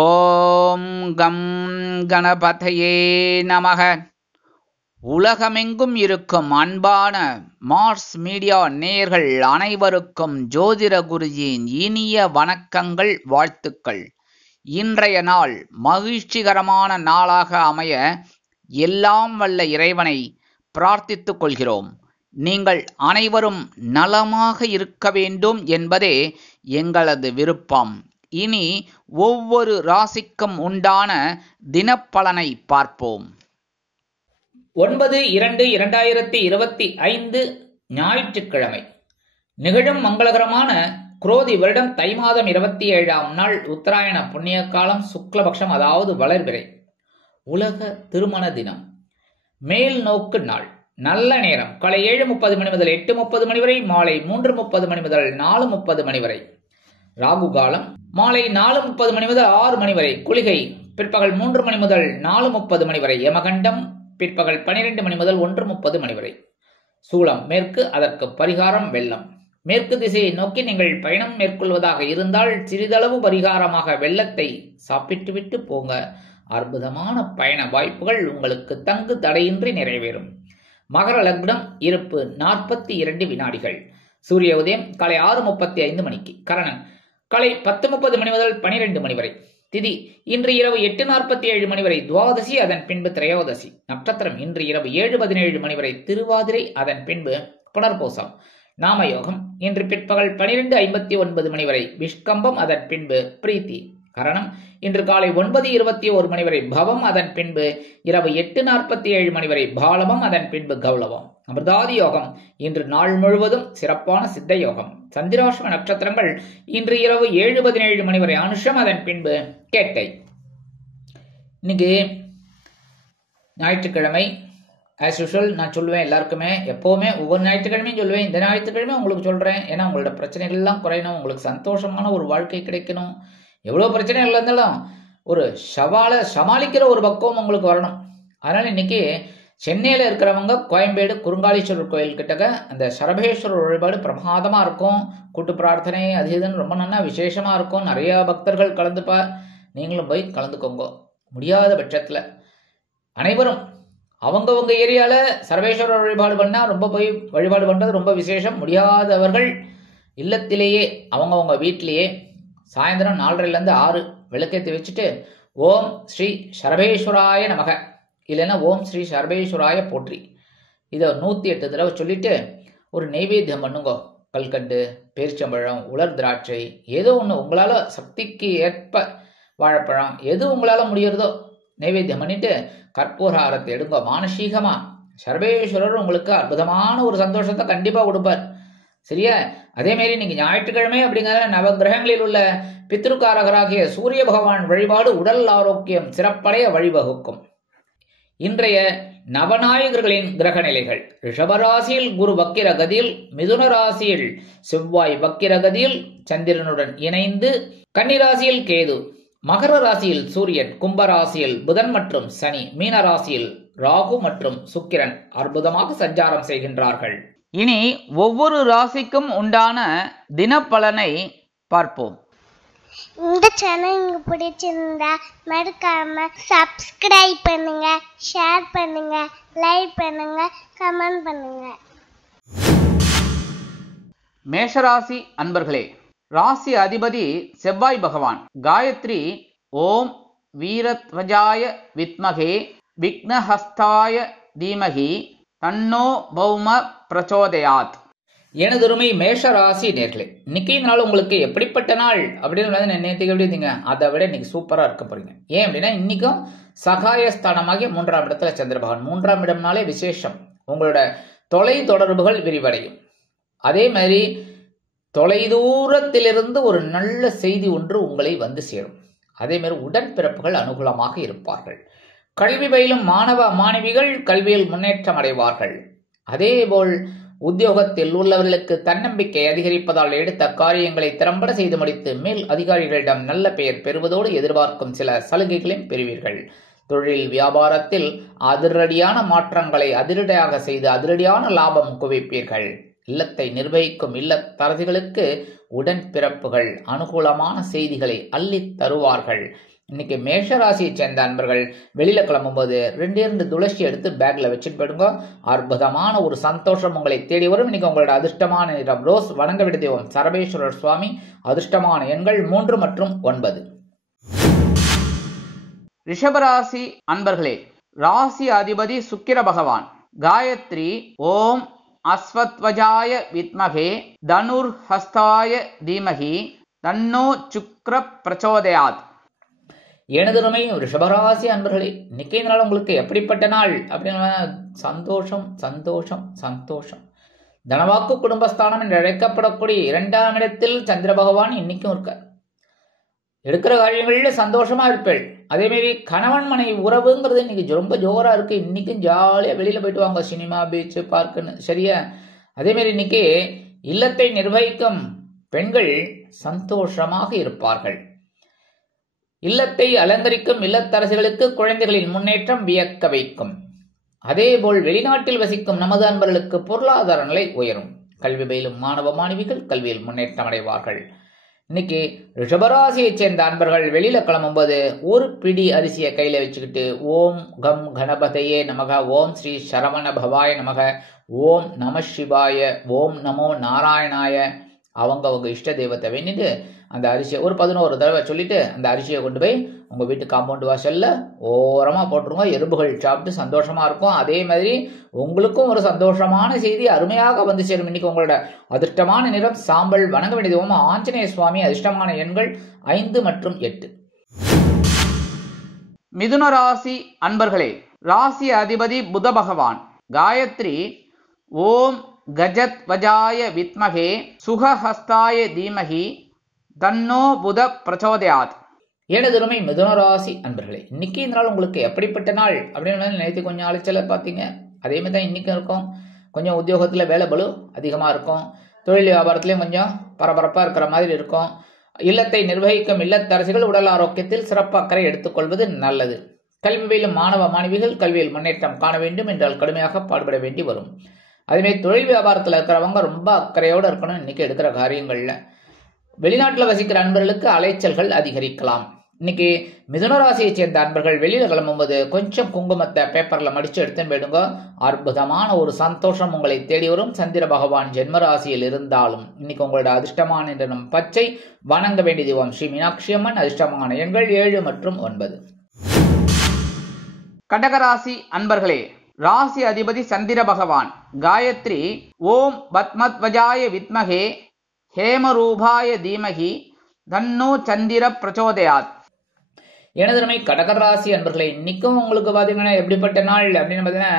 ஓம் come கணபதையே நமக. உலகமெங்கும் இருக்கும் அன்பான மார்ஸ் மீடியா நேயர்கள் அனைவருக்கும் ஜோதிட குருஜியின் இனிய வணக்கங்கள், வாழ்த்துக்கள். இன்றைய நாள் மகிழ்ச்சிகரமான நாளாக அமைய எல்லாம் வல்ல இறைவனை பிரார்த்தித்துக் கொள்கிறோம். நீங்கள் அனைவரும் நலமாக இருக்க வேண்டும் என்பதே எங்களது விருப்பம். இனி ஒவ்வொரு ராசிக்கும் உண்டான தினப்பலனை பார்ப்போம். 9/2/2025 ஞாயிற்றுக்கிழமை நிகழும் மங்களகரமான குரோதி வருடம் தை மாதம் 27ஆம் நாள் உத்தராயண புண்ணிய காலம் சுக்லபக்ஷம், அதாவது வளர்பிறை. உலக திருமண தினம். மேல் நோக்கு நாள். நல்ல நேரம் காலை 7:30 மணி முதல் 8:30 மணி வரை, மாலை 3:30 மணி முதல் 4:30 மணி வரை. ராகு காலம் மாலை 4:30 மணி முதல் 6 மணி வரை. குளிகை பிற்பகல் 3 மணி முதல் 4:30 மணி வரை. யமகண்டம் பிற்பகல் 12 மணி முதல் 1:30 மணி வரை. சூலம் மேற்கு, அதற்கு பரிகாரம் வெள்ளம். மேற்கு திசையை நோக்கி நீங்கள் பயணம் மேற்கொள்வதாக இருந்தால் சிறிதளவு பரிகாரமாக வெள்ளத்தை சாப்பிட்டுவிட்டு போங்க. அற்புதமான பயண வாய்ப்புகள் உங்களுக்கு தங்கு தடையின்றி நிறைவேறும். மகர லக்னம். இருப்பு 42 வினாடிகள். சூரிய உதயம் காலை 6:35 மணிக்கு. கரணன் காலை 10:30 மணி முதல் 12 மணி வரை. திதி இன்று இரவு 8:47 மணி வரை துவாதசி, அதன் பின்பு திரையோதசி. நட்சத்திரம் இன்று இரவு 7:17 மணி வரை திருவாதிரை, அதன் பின்பு புனர்பூசம். நாமயோகம் இன்று பிற்பகல் 12:59 மணி வரை விஷ்கம்பம், அதன் பின்பு பிரீத்தி. கரணம் இன்று காலை 9:21 மணி வரை பவம், அதன் பின்பு இரவு 8:47 மணி வரை பாலமம், அதன் பின்பு கௌளவம். அமிர்தாதி யோகம் இன்று நாள் முழுவதும் சிறப்பான சித்த யோகம். சந்திராஷ்டம நட்சத்திரங்கள் இன்று இரவு 7:17 மணி வரை அனுஷம், அதன் பின்பு கேட்டை. இன்னைக்கு ஞாயிற்றுக்கிழமை. ஆஸ் யூஷுவல் நான் சொல்லுவேன் எல்லாருக்குமே, எப்போவுமே ஒவ்வொரு ஞாயிற்றுக்கிழமையும் சொல்லுவேன். இந்த ஞாயிற்றுக்கிழமை உங்களுக்கு சொல்கிறேன். ஏன்னா உங்களோட பிரச்சனைகள் எல்லாம் குறையணும், உங்களுக்கு சந்தோஷமான ஒரு வாழ்க்கை கிடைக்கணும். எவ்வளோ பிரச்சனைகள் இருந்தாலும் ஒரு சமாளிக்கிற ஒரு பக்குவம் உங்களுக்கு வரணும். அதனால் இன்னைக்கு சென்னையில் இருக்கிறவங்க கோயம்பேடு குறுங்காலீஸ்வரர் கோயில் கிட்டக்க அந்த சரபேஸ்வரர் வழிபாடு பிரமாதமாக இருக்கும். கூட்டு பிரார்த்தனை அது இதுன்னு ரொம்ப நல்லா விசேஷமாக இருக்கும். நிறையா பக்தர்கள் கலந்துப்பா. நீங்களும் போய் கலந்துக்கோங்க. முடியாத பட்சத்தில் அனைவரும் அவங்கவுங்க ஏரியாவில் சரபேஸ்வரர் வழிபாடு பண்ணால் ரொம்ப போய் வழிபாடு பண்ணுறது ரொம்ப விசேஷம். முடியாதவர்கள் இல்லத்திலேயே அவங்கவுங்க வீட்டிலேயே சாயந்தரம் 4:30 6 விளக்கேற்றி வச்சுட்டு ஓம் ஸ்ரீ சரபேஸ்வராய நமக, இல்லைன்னா ஓம் ஸ்ரீ சரபேஸ்வராய போற்றி, இதை 108 தடவை சொல்லிட்டு ஒரு நெய்வேத்தியம் பண்ணுங்க. கல்கண்டு, பேரிச்சம்பழம், உலர் திராட்சை, ஏதோ ஒன்று உங்களால் சக்திக்கு ஏற்ப வாழைப்பழம், எது உங்களால் முடியறதோ நெய்வேத்தியம் பண்ணிட்டு கற்பூரத்தை எடுங்க. மானசீகமா சரபேஸ்வரர் உங்களுக்கு அற்புதமான ஒரு சந்தோஷத்தை கண்டிப்பாக கொடுப்பார். சரியா? அதேமாரி இன்னைக்கு ஞாயிற்றுக்கிழமை அப்படிங்கிற நவகிரகங்களில் உள்ள பித்ருக்காரகராகிய சூரிய பகவான் வழிபாடு உடல் ஆரோக்கியம் சிறப்படைய வழிவகுக்கும். இன்றைய நவநாயகர்களின் கிரக நிலைகள். ரிஷபராசியில் குரு வக்கிர கதியில், மிதுன ராசியில் செவ்வாய் வக்கிர கதியில் சந்திரனுடன் இணைந்து, கன்னிராசியில் கேது, மகர ராசியில் சூரியன், கும்பராசியில் புதன் மற்றும் சனி, மீன ராசியில் ராகு மற்றும் சுக்கிரன் அற்புதமாக சஞ்சாரம் செய்கின்றார்கள். இனி ஒவ்வொரு ராசிக்கும் உண்டான தினப்பலனை பார்ப்போம். இந்த சேனல் உங்களுக்கு பிடிச்சிருந்தா மறக்காம சப்ஸ்கிரைப் பண்ணுங்க, ஷேர் பண்ணுங்க, லைக் பண்ணுங்க, கமெண்ட் பண்ணுங்க. மேஷராசி அன்பர்களே, ராசி அதிபதி செவ்வாய் பகவான். காயத்ரி ஓம் வீரத்வஜாய வித்மகே விக்னஹஸ்தாய தீமகி தன்னோ பௌம பிரச்சோதயாத். எனதுருமை மேஷ ராசி நேர்களே, இன்னைக்கு நாள் உங்களுக்கு எப்படிப்பட்ட நாள் அப்படின்னு நேற்றுக்கு எப்படி இருந்தீங்க, அதை விட இன்னைக்கு சூப்பராக இருக்க போறீங்க. ஏன் அப்படின்னா இன்னைக்கும் சகாயஸ்தானமாகிய 3ஆம் இடத்துல சந்திர பகவான். 3ஆம் இடம்னாலே விசேஷம். உங்களோட தொலை தொடர்புகள் விரிவடையும். அதே மாதிரி தொலைதூரத்திலிருந்து ஒரு நல்ல செய்தி ஒன்று உங்களை வந்து சேரும். அதே மாதிரி உடன்பிறப்புகள் அனுகூலமாக இருப்பார்கள். கல்வி பயிலும் மாணவ மாணவிகள் கல்வியில் முன்னேற்றம் அடைவார்கள். அதேபோல் உத்தியோகத்தில் உள்ளவர்களுக்கு தன்னம்பிக்கை அதிகரிப்பதால் எடுத்த காரியங்களை திறம்பட செய்து முடித்து மேல் அதிகாரிகளிடம் நல்ல பெயர் பெறுவதோடு எதிர்பார்க்கும் சில சலுகைகளையும் பெறுவீர்கள். தொழில் வியாபாரத்தில் அதிரடியான மாற்றங்களை அதிரடியாக செய்து அதிரடியான லாபம் குவிப்பீர்கள். இல்லத்தை நிர்வகிக்கும் இல்லத்தரசிகளுக்கு உடன்பிறப்புகள் அனுகூலமான செய்திகளை அள்ளித் தருவார்கள். இன்னைக்கு மேஷ ராசியை சேர்ந்த அன்பர்கள் வெளியில கிளம்பும்போது 2 துளசி எடுத்து பேக்ல வச்சுட்டு போயிடுங்க. அற்புதமான ஒரு சந்தோஷம் உங்களை தேடி வரும். இன்னைக்கு உங்களோட அதிர்ஷ்டமான நிறம் ரோஸ். வணங்க விட தெய்வம் சரபேஸ்வரர் சுவாமி. அதிர்ஷ்டமான எண்கள் 3 மற்றும் 9. ரிஷபராசி அன்பர்களே, ராசி அதிபதி சுக்கிர பகவான். காயத்ரி ஓம் அஸ்வத்வஜாய வித்மகே தனுர்ஹஸ்தாய தீமகி தன்னோ சுக்ர பிரச்சோதயாத். எனதுமை ரிஷபராசி அன்பர்களே, இன்னைக்கு நாள் உங்களுக்கு எப்படிப்பட்ட நாள் அப்படின்னா சந்தோஷம் சந்தோஷம் சந்தோஷம். தனவாக்கு குடும்பஸ்தானம் என்று அழைக்கப்படக்கூடிய 2ஆம் இடத்தில் சந்திர பகவான் இன்னைக்கும் இருக்கார். எடுக்கிற காரியங்கள்ல சந்தோஷமா இருப்பேள். அதே மாதிரி கணவன் மனைவி உறவுங்கிறது இன்னைக்கு ரொம்ப ஜோரா இருக்கு. இன்னைக்கும் ஜாலியா வெளியில போயிட்டு வாங்க, சினிமா, பீச், பார்க்குன்னு. சரியா? அதே மாதிரி இன்னைக்கு இல்லத்தை நிர்வகிக்கும் பெண்கள் சந்தோஷமாக இருப்பார்கள். இல்லத்தை அலங்கரிக்கும் இல்லத்தரசிகளுக்கு குழந்தைகளின் முன்னேற்றம் வியக்க வைக்கும். அதேபோல் வெளிநாட்டில் வசிக்கும் நமது அன்பர்களுக்கு பொருளாதார நிலை உயரும். கல்வி பயிலும் மாணவ மாணவிகள் கல்வியில் முன்னேற்றம் அடைவார்கள். இன்னைக்கு ரிஷபராசியை சேர்ந்த அன்பர்கள் வெளியில கிளம்பும்போது ஒரு பிடி அரிசியை கையில வச்சுக்கிட்டு ஓம் கம் கணபதையே நமக, ஓம் ஸ்ரீ சரவண பவாய நமக, ஓம் நம சிவாய, ஓம் நமோ நாராயணாய அவங்க இஷ்ட தெய்வத்தை வேண்டிட்டு அந்த அரிசியை ஒரு 11 தடவை சொல்லிட்டு அந்த அரிசியை கொண்டு போய் உங்க வீட்டு காம்பவுண்ட் வாசல்ல ஓரமா போட்டுருங்க. எறும்புகள் சாப்பிட்டு சந்தோஷமா இருக்கும். அதே மாதிரி உங்களுக்கும் ஒரு சந்தோஷமான செய்தி அருமையாக வந்து சேரும். இன்னைக்கு உங்களோட அதிர்ஷ்டமான நிறம் சாம்பல். வணங்க வேண்டிய தெய்வம் ஆஞ்சநேய சுவாமி. அதிர்ஷ்டமான எண்கள் 5 மற்றும் 8. மிதுன ராசி அன்பர்களே, ராசி அதிபதி புத பகவான். காயத்ரி ஓம் கஜத்வஜாய வித்மகே சுகஹஸ்தாய தீமகி தன்னோ புத பிரச்சோதயாத். எனதுமை மிதுன ராசி அன்பர்களே, இன்னைக்கு இந்த நாள் உங்களுக்கு எப்படிப்பட்ட நாள் அப்படின்னு நேற்று கொஞ்சம் அலைச்சல பார்த்தீங்க. அதே மாதிரி தான் இன்னைக்கும் இருக்கும். கொஞ்சம் உத்தியோகத்தில் வேலை பளு அதிகமாக இருக்கும். தொழில் வியாபாரத்திலையும் கொஞ்சம் பரபரப்பாக இருக்கிற மாதிரி இருக்கும். இல்லத்தை நிர்வகிக்கும் இல்லத்தரசிகள் உடல் ஆரோக்கியத்தில் சிறப்பு அக்கறை எடுத்துக்கொள்வது நல்லது. கல்வி பயிலும் மாணவ மாணவிகள் கல்வியில் முன்னேற்றம் காண வேண்டும் என்றால் கடுமையாக பாடுபட வேண்டி வரும். அதுமாதிரி தொழில் வியாபாரத்தில் இருக்கிறவங்க ரொம்ப அக்கறையோடு இருக்கணும். இன்னைக்கு எடுக்கிற காரியங்கள்ல வெளிநாட்டில் வசிக்கிற அன்பர்களுக்கு அலைச்சல்கள் அதிகரிக்கலாம். இன்னைக்கு மிதுன ராசியை சேர்ந்த அன்பர்கள் வெளியில கிளம்பும்போது கொஞ்சம் குங்குமத்தை பேப்பர்ல மடிச்சு எடுத்துன்னு போயிடுங்க. அற்புதமான ஒரு சந்தோஷம் உங்களை தேடி வரும். சந்திர பகவான் ஜென்ம ராசியில் இருந்தாலும் இன்னைக்கு உங்களோட அதிர்ஷ்டமான நிறம் பச்சை. வணங்க வேண்டிய தெய்வம் ஸ்ரீ மீனாட்சி அம்மன். அதிர்ஷ்டமான எண்கள் 7 மற்றும் 9. கடகராசி அன்பர்களே, ராசி அதிபதி சந்திர பகவான். காயத்ரி ஓம் பத்மத்வஜாய வித்மகே ஹேமரூபாய தீமகி தன்னோ சந்திர பிரச்சோதயாத். எனதுமை கடகராசி அன்பர்களே, இன்னைக்கும் உங்களுக்கு பாத்தீங்கன்னா எப்படிப்பட்ட நாள் அப்படின்னு பாத்தீங்கன்னா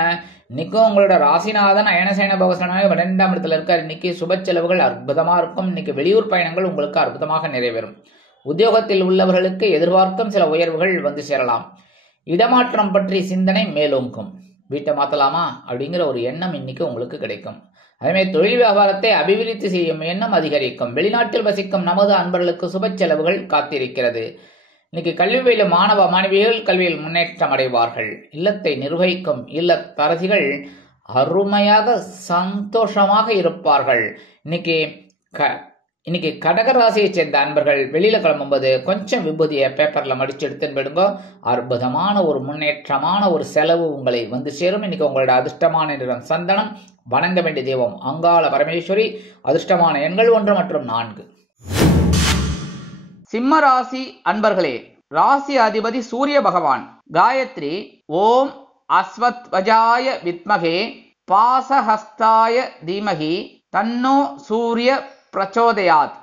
இன்னைக்கும் உங்களோட ராசிநாதன் அயனசேன பகவசனாக 2ஆம் இடத்துல இருக்கார். இன்னைக்கு சுப செலவுகள் அற்புதமா இருக்கும். இன்னைக்கு வெளியூர் பயணங்கள் உங்களுக்கு அற்புதமாக நிறைவேறும். உத்தியோகத்தில் உள்ளவர்களுக்கு எதிர்பார்க்கும் சில உயர்வுகள் வந்து சேரலாம். இடமாற்றம் பற்றி சிந்தனை மேலோங்கும். வீட்டை மாத்தலாமா அப்படிங்கிற ஒரு எண்ணம் இன்னைக்கு உங்களுக்கு கிடைக்கும். அதேமாதிரி தொழில் வியாபாரத்தை அபிவிருத்தி செய்யும் எண்ணம் அதிகரிக்கும். வெளிநாட்டில் வசிக்கும் நமது அன்பர்களுக்கு சுப செலவுகள் காத்திருக்கிறது. இன்னைக்கு கல்வி பயிலும் மாணவ மாணவிகள் கல்வியில் முன்னேற்றம் அடைவார்கள். இல்லத்தை நிர்வகிக்கும் இல்லத்தரசிகள் அருமையாக சந்தோஷமாக இருப்பார்கள். இன்னைக்கு கடகராசியை சேர்ந்த அன்பர்கள் வெளியில கிளம்பும்போது கொஞ்சம் விபூதியை பேப்பர்ல மடிச்சு எடுத்துன்னு போயிடுங்க. அற்புதமான ஒரு முன்னேற்றமான ஒரு செலவு உங்களை வந்து சேரும். இன்னைக்கு உங்களோட அதிர்ஷ்டமான நிறம் சந்தனம். வணங்க வேண்டிய தெய்வம் அங்காள பரமேஸ்வரி. அதிர்ஷ்டமான எண்கள் 1 மற்றும் 4. சிம்ம ராசி அன்பர்களே, ராசி அதிபதி சூரிய பகவான். காயத்ரி ஓம் அஸ்வத்வஜாய வித்மகே பாசஹஸ்தாய தீமகி தன்னோ சூரிய பிரச்சோதயாத்.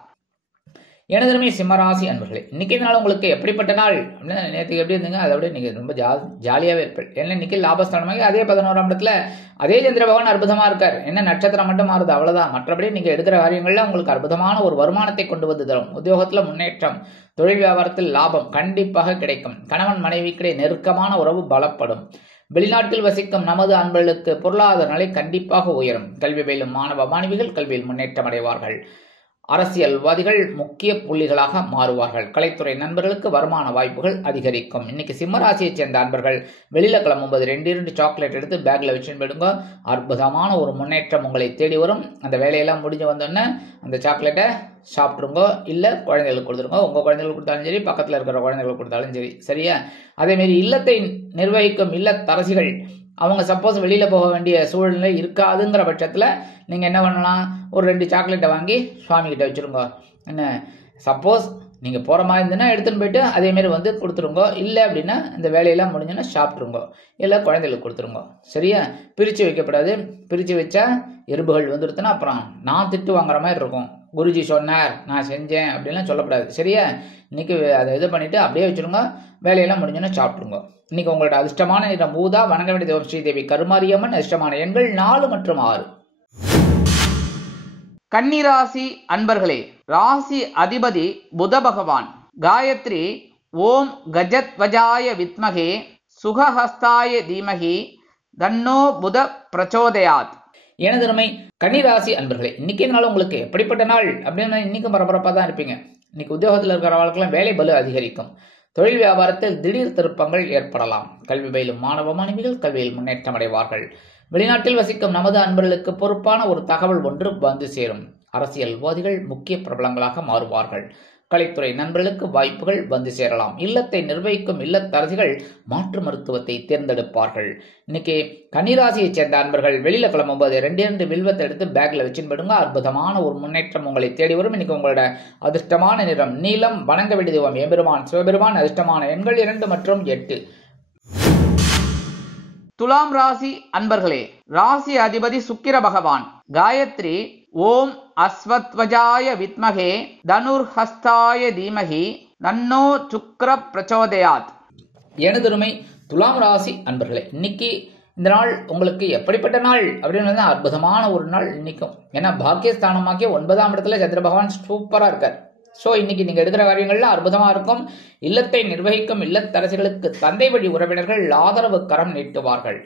எனதுமே சிம்மராசி அன்பர்களே, இன்னைக்கு நாள் உங்களுக்கு எப்படிப்பட்ட நாள் அப்படின்னா நேற்றுக்கு எப்படி இருந்தீங்க அதை விட இன்னைக்கு ரொம்ப ஜாலியாகவே இருப்பேன். ஏன்னா இன்னைக்கு லாபஸ்தானமாக அதே 11ஆம் இடத்துல அதே சந்திர பகவான் அற்புதமா இருக்கார். என்ன நட்சத்திரம் மட்டும் மாறுது அவ்வளவுதான். மற்றபடி நீங்க எடுக்கிற காரியங்கள்ல உங்களுக்கு அற்புதமான ஒரு வருமானத்தை கொண்டு வந்து தரும். உத்தியோகத்துல முன்னேற்றம், தொழில் வியாபாரத்தில் லாபம் கண்டிப்பாக கிடைக்கும். கணவன் மனைவிக்கிடையே நெருக்கமான உறவு பலப்படும். வெளிநாட்டில் வசிக்கும் நமது அன்பர்களுக்கு பொருளாதார நிலை கண்டிப்பாக உயரும். கல்வி பயிலும் மாணவ மாணவிகள் கல்வியில் முன்னேற்றம் அடைவார்கள். அரசியல்வாதிகள் முக்கிய புள்ளிகளாக மாறுவார்கள். கலைத்துறை நண்பர்களுக்கு வருமான வாய்ப்புகள் அதிகரிக்கும். இன்னைக்கு சிம்மராசியை சேர்ந்த அன்பர்கள் வெளியில கிளம்பும்போது 2 சாக்லேட் எடுத்து பேக்ல வச்சுன்னு போயிடுங்க. அற்புதமான ஒரு முன்னேற்றம் உங்களை தேடி வரும். அந்த வேலையெல்லாம் முடிஞ்சு வந்தோடனே அந்த சாக்லேட்டை சாப்பிட்ருங்க, இல்லை குழந்தைகளுக்கு கொடுத்துருங்க. உங்கள் குழந்தைகளுக்கு கொடுத்தாலும் சரி, பக்கத்தில் இருக்கிற குழந்தைகளுக்கு கொடுத்தாலும் சரி. சரியா? அதேமாரி இல்லத்தை நிர்வகிக்கும் இல்லத்தரசிகள் அவங்க சப்போஸ் வெளியில் போக வேண்டிய சூழ்நிலை இருக்காதுங்கிற பட்சத்தில் நீங்கள் என்ன பண்ணலாம், ஒரு 2 சாக்லேட்டை வாங்கி சுவாமிகிட்ட வச்சுருங்க. என்ன, சப்போஸ் நீங்கள் போகிற மாதிரி இருந்ததுன்னா எடுத்துன்னு போயிட்டு அதேமாரி வந்து கொடுத்துருங்க. இல்லை அப்படின்னா இந்த வேலையெல்லாம் முடிஞ்சுன்னா சாப்பிட்ருங்க, இல்லை குழந்தைகளுக்கு கொடுத்துருங்க. சரியா? பிரித்து வைக்கப்படாது. பிரித்து வச்சா எறும்புகள் வந்துடுத்துன்னா அப்புறம் நான் திட்டு வாங்குற மாதிரி இருக்கும். குருஜி சொன்னார், நான் செஞ்சேன் அப்படின்லாம் சொல்லக்கூடாது. சரியா? இன்னைக்கு அதை இது பண்ணிட்டு அப்படியே வச்சுருங்க. வேலையெல்லாம் முடிஞ்சோன்னா சாப்பிட்ருங்க. இன்னைக்கு உங்களோட அதிர்ஷ்டமான நிறம் ஊதா. வணங்க வேண்டிய தெய்வம் ஸ்ரீதேவி கருமாரியம்மன். அதிர்ஷ்டமான எண்கள் 4 மற்றும் 6. கன்னிராசி அன்பர்களே, ராசி அதிபதி புத பகவான். காயத்ரி ஓம் கஜத்வஜாய வித்மகே சுகஹஸ்தாய தீமகி தன்னோ புத பிரச்சோதயாத். எனதருமை கன்னிராசி அன்பர்களே, இன்னைக்கு நாள் உங்களுக்கு எப்படிப்பட்ட நாள் அப்படின்னு இன்னைக்கும் பரபரப்பாக தான் இருப்பீங்க. இன்னைக்கு உத்தியோகத்தில் இருக்கிறவர்களுக்கெல்லாம் வேலை பலு அதிகரிக்கும். தொழில் வியாபாரத்தில் திடீர் திருப்பங்கள் ஏற்படலாம். கல்வி பயிலும் மாணவ மாணவிகள் கல்வியில் முன்னேற்றம் அடைவார்கள். வெளிநாட்டில் வசிக்கும் நமது அன்பர்களுக்கு பொறுப்பான ஒரு தகவல் ஒன்று வந்து சேரும். அரசியல்வாதிகள் முக்கிய பிரபலங்களாக மாறுவார்கள். கலைத்துறை நண்பர்களுக்கு வாய்ப்புகள் வந்து சேரலாம். இல்லத்தை நிர்வகிக்கும் இல்லத்தரசிகள் மாற்று மருத்துவத்தை தேர்ந்தெடுப்பார்கள். இன்னைக்கு கன்னிராசியை சேர்ந்த அன்பர்கள் வெளியில கிளம்பும்போது 2 வில்வத்தை எடுத்து பேக்ல வச்சுன்னு போயிடுங்க. அற்புதமான ஒரு முன்னேற்றம் உங்களை தேடி வரும். இன்னைக்கு உங்களோட அதிர்ஷ்டமான நிறம் நீலம். வணங்க வேண்டிய தெய்வம் எம்பெருமான் சிவபெருமான். அதிர்ஷ்டமான எண்கள் 2 மற்றும் 8. துலாம் ராசி அன்பர்களே, ராசி அதிபதி சுக்கிர பகவான். காயத்ரி ஓம் அஸ்வத்வஜாய வித்மகே தனுர்ஹஸ்தாய தீமகி தன்னோ சுக்ர பிரச்சோதயாத். எனதுரிமை துலாம் ராசி அன்பர்களே, இன்னைக்கு இந்த நாள் உங்களுக்கு எப்படிப்பட்ட நாள் அப்படின்னு அற்புதமான ஒரு நாள் இன்னைக்கும். ஏன்னா பாக்கியஸ்தானமாக்கிய 9ஆம் இடத்துல சந்திர பகவான் சூப்பரா இருக்கார். ஸோ இன்னைக்கு நீங்க எடுக்கிற காரியங்கள்லாம் அற்புதமா இருக்கும். இல்லத்தை நிர்வகிக்கும் இல்லத்தரசிகளுக்கு தந்தை வழி உறவினர்கள் ஆதரவு கரம் நீட்டுவார்கள்.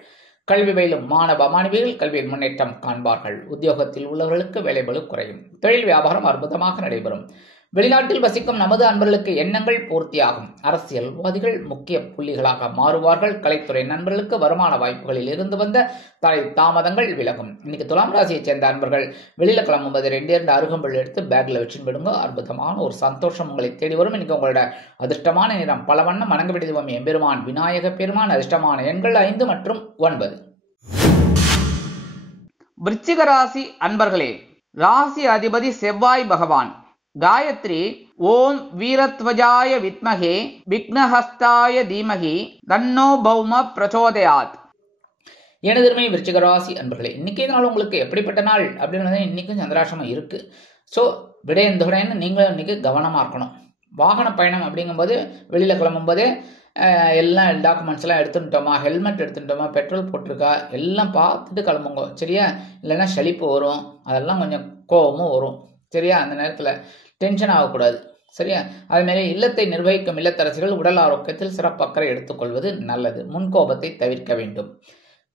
கல்வி பயிலும் மாணவ மாணவிகள் கல்வியில் முன்னேற்றம் காண்பார்கள். உத்தியோகத்தில் உள்ளவர்களுக்கு வேலைபளு குறையும். தொழில் வியாபாரம் அற்புதமாக நடைபெறும். வெளிநாட்டில் வசிக்கும் நமது அன்பர்களுக்கு எண்ணங்கள் பூர்த்தியாகும். அரசியல்வாதிகள் முக்கிய புள்ளிகளாக மாறுவார்கள். கலைத்துறை நண்பர்களுக்கு வருமான வாய்ப்புகளில் இருந்து வந்த தடை தாமதங்கள் விலகும். இன்னைக்கு துலாம் ராசியை சேர்ந்த அன்பர்கள் வெளியில கிளம்பும்போது 2 அருகம்புல் எடுத்து பேக்ல வச்சுன்னு விடுங்க. அற்புதமான ஒரு சந்தோஷம் உங்களை தேடி வரும். இன்னைக்கு உங்களோட அதிர்ஷ்டமான நிறம் பல வண்ணம். வணங்க வேண்டிய தெய்வம் எம்பெருமான் விநாயக பெருமான். அதிர்ஷ்டமான எண்கள் 5 மற்றும் 9. விருச்சிக ராசி அன்பர்களே, ராசி அதிபதி செவ்வாய் பகவான். காயத்ரி ஓம் வீரத்வஜாய வித்மகே விக்னஹஸ்தாய தீமகி தன்னோ பௌம பிரச்சோதயாத். எனதுமே விருச்சிக ராசி அன்பர்களே, இன்னைக்கு நாள் உங்களுக்கு எப்படிப்பட்ட நாள் அப்படின்னு இன்னைக்கும் சந்திராசிரமம் இருக்கு. ஸோ விடையந்தோடன்னு நீங்களும் இன்னைக்கு கவனமா இருக்கணும். வாகன பயணம் அப்படிங்கும்போது வெளியில கிளம்பும் போதே எல்லாம் டாக்குமெண்ட்ஸ் எல்லாம் எடுத்துட்டோமா, ஹெல்மெட் எடுத்துட்டோமா, பெட்ரோல் போட்டிருக்கா எல்லாம் பார்த்துட்டு கிளம்புங்க. சரியா? இல்லைன்னா சலிப்பு வரும், அதெல்லாம் கொஞ்சம் கோபமும் வரும். சரியா? அந்த நேரத்தில் டென்ஷன் ஆகக்கூடாது. சரியா? அதுமாரி இல்லத்தை நிர்வகிக்கும் இல்லத்தரசிகள் உடல் ஆரோக்கியத்தில் சிறப்பு அக்கறை எடுத்துக்கொள்வது நல்லது. முன்கோபத்தை தவிர்க்க வேண்டும்.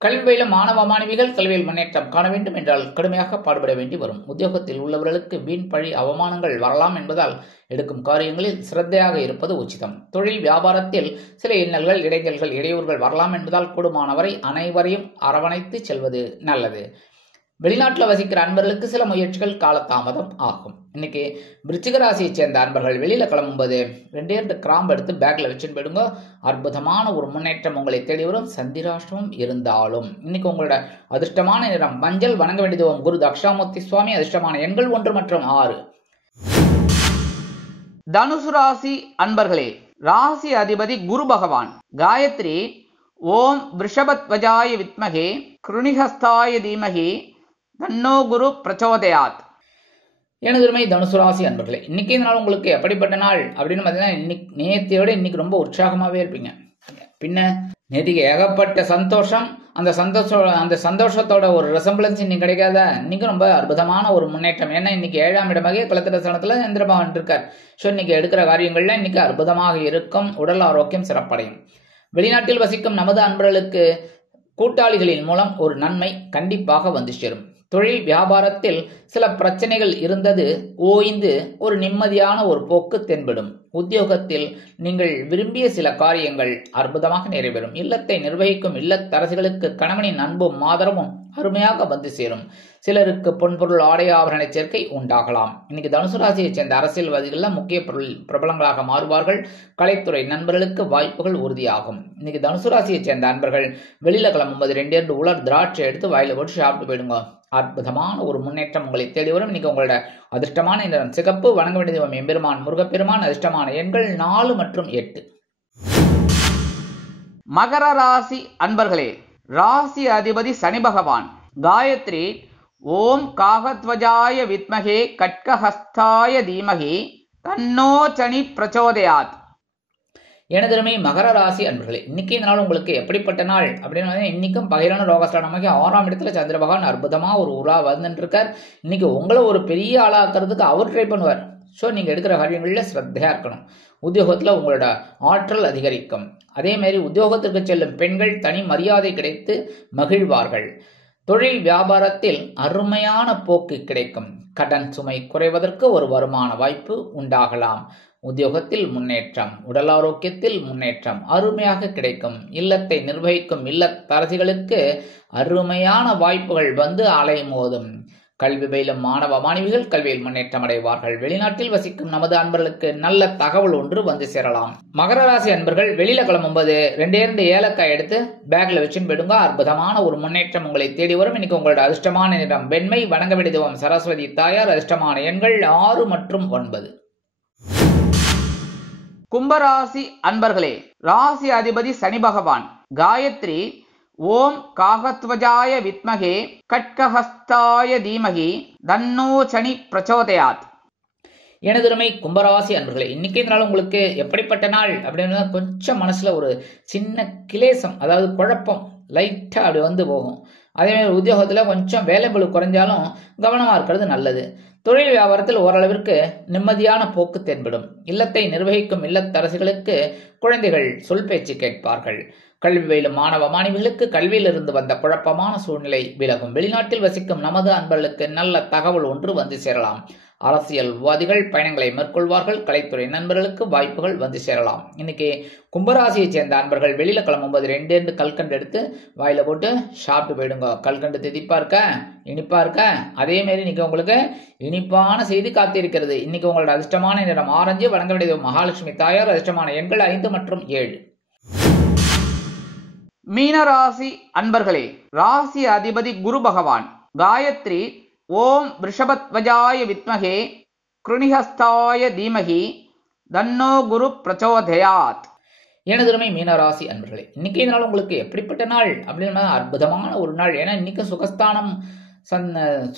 கல்வியில மாணவ மாணவிகள் கல்வியில் முன்னேற்றம் காண வேண்டும் என்றால் கடுமையாக பாடுபட வேண்டி வரும். உத்தியோகத்தில் உள்ளவர்களுக்கு வீண் பழி அவமானங்கள் வரலாம் என்பதால் எடுக்கும் காரியங்களில் சிரத்தையாக இருப்பது உச்சிதம். தொழில் வியாபாரத்தில் சில இன்னல்கள் இடைஞ்சல்கள் இடையூறுகள் வரலாம் என்பதால் கூடுமானவரை அனைவரையும் அரவணைத்து செல்வது நல்லது. வெளிநாட்டில் வசிக்கிற அன்பர்களுக்கு சில முயற்சிகள் காலதாமதம் ஆகும். இன்னைக்கு விருச்சிக ராசியை சேர்ந்த அன்பர்கள் வெளியில கிளம்பும்போது 2 கிராம்பு எடுத்து பேக்ல வச்சுன்னு போயிடுங்க. அற்புதமான ஒரு முன்னேற்றம் உங்களை தேடி வரும். சந்திராஷ்டமம் இருந்தாலும் இன்னைக்கு உங்களோட அதிர்ஷ்டமான நிறம் மஞ்சள். வணங்க வேண்டியதும் குரு தக்ஷாமூர்த்தி சுவாமி. அதிர்ஷ்டமான எண்கள் 1 மற்றும் 6. தனுசு ராசி அன்பர்களே, ராசி அதிபதி குரு பகவான். காயத்ரி ஓம் விருஷபத்வஜாய வித்மகே கிருணிஹஸ்தாய தீமகி தன்னோ குரு பிரச்சோதயாத். எனதுரிமை தனுசு ராசி அன்பர்களே, இன்னைக்கு நாள் உங்களுக்கு எப்படிப்பட்ட நாள் அப்படின்னு பார்த்தீங்கன்னா நேற்றையோட இன்னைக்கு ரொம்ப உற்சாகமாகவே இருப்பீங்க. பின்ன நேற்றுக்கு ஏகப்பட்ட சந்தோஷம். அந்த சந்தோஷத்தோட ஒரு ரெசம்பிளன்ஸ் இன்னைக்கு கிடைக்காத. இன்னைக்கு ரொம்ப அற்புதமான ஒரு முன்னேற்றம். ஏன்னா இன்னைக்கு 7ஆம் இடமாக குலத்திரஸ்தானத்துல சந்திரபகவான் இருக்கார். ஸோ இன்னைக்கு எடுக்கிற காரியங்கள்ல இன்னைக்கு அற்புதமாக இருக்கும். உடல் ஆரோக்கியம் சிறப்படையும். வெளிநாட்டில் வசிக்கும் நமது அன்பர்களுக்கு கூட்டாளிகளின் மூலம் ஒரு நன்மை கண்டிப்பாக வந்து சேரும். தொழில் வியாபாரத்தில் சில பிரச்சனைகள் இருந்தது ஓய்ந்து ஒரு நிம்மதியான ஒரு போக்கு தென்படும். உத்தியோகத்தில் நீங்கள் விரும்பிய சில காரியங்கள் அற்புதமாக நிறைவேறும். இல்லத்தை நிர்வகிக்கும் இல்லத்தரசிகளுக்கு கணவனின் அன்பும் ஆதரவும் அருமையாக வந்து சேரும். சிலருக்கு பொன்பொருள் ஆடை ஆபரண சேர்க்கை உண்டாகலாம். இன்னைக்கு தனுசு ராசியை சேர்ந்த அரசியல்வாதிகள் முக்கிய பிரபலங்களாக மாறுவார்கள். கலைத்துறை நண்பர்களுக்கு வாய்ப்புகள் உறுதியாகும். இன்னைக்கு தனுசு ராசியை சேர்ந்த நண்பர்கள் வெளியில கிளம்பும்போது 2 உலர் திராட்சை எடுத்து வாயில போட்டு சாப்பிட்டு போயிடுங்க. அற்புதமான ஒரு முன்னேற்றம் உங்களை தேடி வரும். இன்னைக்கு உங்களோட அதிர்ஷ்டமான நிறம் சிகப்பு. வணங்க வேண்டிய தெய்வம் எம்பெருமான் முருகப்பெருமான். அதிர்ஷ்டமான எண்கள் 4 மற்றும் 8. மகர ராசி அன்பர்களே, ராசி அதிபதி சனி பகவான். காயத்ரி ஓம் காகத்வஜாய வித்மகே கட்கஹஸ்தாய தீமகி தன்னோ சனி பிரச்சோதயாத். எனதருமை மகர ராசி அன்பர்களே, இன்னைக்கு இந்த நாள் உங்களுக்கு எப்படிப்பட்ட நாள் அப்படின்னு இன்னைக்கும் பகிரான ரோகஸ்தானமாக 6ஆம் இடத்துல சந்திர பகவான் அற்புதமா ஒரு உலா வந்துட்டு இருக்கார். இன்னைக்கு உங்களை ஒரு பெரிய ஆளாக்குறதுக்கு அவர் ட்ரை பண்ணுவார். ஸோ நீங்க எடுக்கிற காரியங்களில் ஸ்ரத்தையா இருக்கணும். உத்தியோகத்துல உங்களோட ஆற்றல் அதிகரிக்கும். அதே மாதிரி உத்தியோகத்திற்கு செல்லும் பெண்கள் தனி மரியாதை கிடைத்து மகிழ்வார்கள். தொழில் வியாபாரத்தில் அருமையான போக்கு கிடைக்கும். கடன் சுமை குறைவதற்கு ஒரு வருமான வாய்ப்பு உண்டாகலாம். உத்தியோகத்தில் முன்னேற்றம், உடல் ஆரோக்கியத்தில் முன்னேற்றம் அருமையாக கிடைக்கும். இல்லத்தை நிர்வகிக்கும் இல்லத்தரசிகளுக்கு அருமையான வாய்ப்புகள் வந்து அலைமோதும். கல்வி பயிலும் மாணவ மாணவிகள் கல்வியில் முன்னேற்றம் அடைவார்கள். வெளிநாட்டில் வசிக்கும் நமது அன்பர்களுக்கு நல்ல தகவல் ஒன்று வந்து சேரலாம். மகர ராசி அன்பர்கள் வெளியில கிளம்பும்போது 2 ஏலக்காய் எடுத்து பேக்ல வச்சுன்னு போயிடுங்க. அற்புதமான ஒரு முன்னேற்றம் உங்களை தேடி வரும். இன்னைக்கு உங்களோட அதிர்ஷ்டமான நிறம் வெண்மை. வணங்க வேண்டிய தெய்வம் சரஸ்வதி தாயார். அதிர்ஷ்டமான எண்கள் 6 மற்றும் 9. கும்பராசி அன்பர்களே, ராசி அதிபதி சனி பகவான். காயத்ரி ஓம் காகத்வஜாய வித்மகே கட்கஹஸ்தாய தீமகி தன்னோ சனி பிரச்சோதயாத். எனதுமை கும்பராசி அன்பர்களே, இன்னைக்கு இந்த நாள் உங்களுக்கு எப்படிப்பட்ட நாள் அப்படின்னு கொஞ்சம் மனசுல ஒரு சின்ன கிளேசம், அதாவது குழப்பம் லைட்டா அப்படி வந்து போகும். அதே மாதிரி உத்தியோகத்துல கொஞ்சம் வேலைபளு குறைஞ்சாலும் கவனமா இருக்கிறது நல்லது. தொழில் வியாபாரத்தில் ஓரளவிற்கு நிம்மதியான போக்கு தென்படும். இல்லத்தை நிர்வகிக்கும் இல்லத்தரசிகளுக்கு குழந்தைகள் சொல் பேச்சு கேட்பார்கள். கல்வி பயிலும் மாணவ மாணவிகளுக்கு கல்வியிலிருந்து வந்த குழப்பமான சூழ்நிலை விலகும். வெளிநாட்டில் வசிக்கும் நமது அன்பர்களுக்கு நல்ல தகவல் ஒன்று வந்து சேரலாம். அரசியல்வாதிகள் பயணங்களை மேற்கொள்வார்கள். கலைத்துறை நண்பர்களுக்கு வாய்ப்புகள் வந்து சேரலாம். இன்னைக்கு கும்பராசியை சேர்ந்த அன்பர்கள் வெளியில கிளம்பும்போது 2 கல்கண்டு எடுத்து வாயில போட்டு சாப்பிட்டு போயிடுங்க. கல்கண்டு திதிப்பா இருக்க, இனிப்பா இருக்க. அதே மாதிரி இன்னைக்கு உங்களுக்கு இனிப்பான செய்தி காத்திருக்கிறது. இன்னைக்கு உங்களோட அதிர்ஷ்டமான நிறம் ஆரஞ்சு. வணங்க வேண்டியது மகாலட்சுமி தாயார். அதிர்ஷ்டமான எண்கள் 5 மற்றும் 7. மீனராசி அன்பர்களே, ராசி அதிபதி குரு பகவான். காயத்ரி ஓம் ரிஷபத்வஜாய வித்மகே கிருணிஹஸ்தாய தீமகி தன்னோ குரு பிரச்சோதயாத். எனதுமை மீனராசி அன்பர்களே, இன்னைக்கு நாள் உங்களுக்கு எப்படிப்பட்ட நாள் அப்படின்னா அற்புதமான ஒரு நாள். ஏன்னா இன்னைக்கு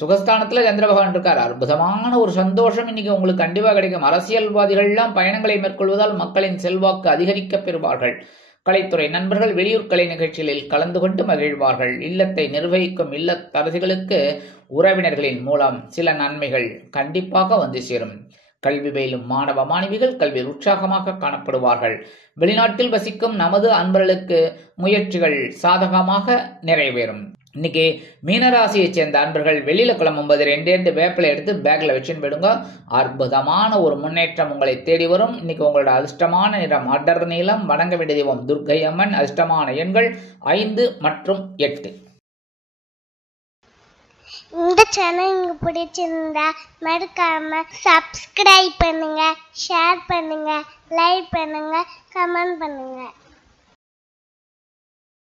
சுகஸ்தானத்துல சந்திர பகவான் இருக்கார். அற்புதமான ஒரு சந்தோஷம் இன்னைக்கு உங்களுக்கு கண்டிப்பா கிடைக்கும். அரசியல்வாதிகள்லாம் பயணங்களை மேற்கொள்வதால் மக்களின் செல்வாக்கு அதிகரிக்க பெறுவார்கள். கலைத்துறை நண்பர்கள் வெளியூர் கலை நிகழ்ச்சிகளில் கலந்து கொண்டு மகிழ்வார்கள். இல்லத்தை நிர்வகிக்கும் இல்லத்தரசிகளுக்கு உறவினர்களின் மூலம் சில நன்மைகள் கண்டிப்பாக வந்து சேரும். கல்வி பயிலும் மாணவ மாணவிகள் கல்வியில் உற்சாகமாக காணப்படுவார்கள். வெளிநாட்டில் வசிக்கும் நமது அன்பர்களுக்கு முயற்சிகள் சாதகமாக நிறைவேறும். இன்னைக்கு மீனராசியை சேர்ந்த அன்பர்கள் வெளியில கிளம்பும்போது 2 வேப்பிலை எடுத்து பேக்ல வச்சுன்னு போயிடுங்க. அற்புதமான ஒரு முன்னேற்றம் உங்களை தேடி வரும். இன்னைக்கு உங்களோட அதிர்ஷ்டமான நிறம் அடர் நீளம். வணங்க வேண்டிய தெய்வம் துர்க்கை அம்மன். அதிர்ஷ்டமான எண்கள் 5 மற்றும் 8. இந்த சேனல் உங்களுக்கு பிடிச்சிருந்தா மறக்காம சப்ஸ்கிரைப் பண்ணுங்க, ஷேர் பண்ணுங்க, லைக் பண்ணுங்க, கமெண்ட் பண்ணுங்க.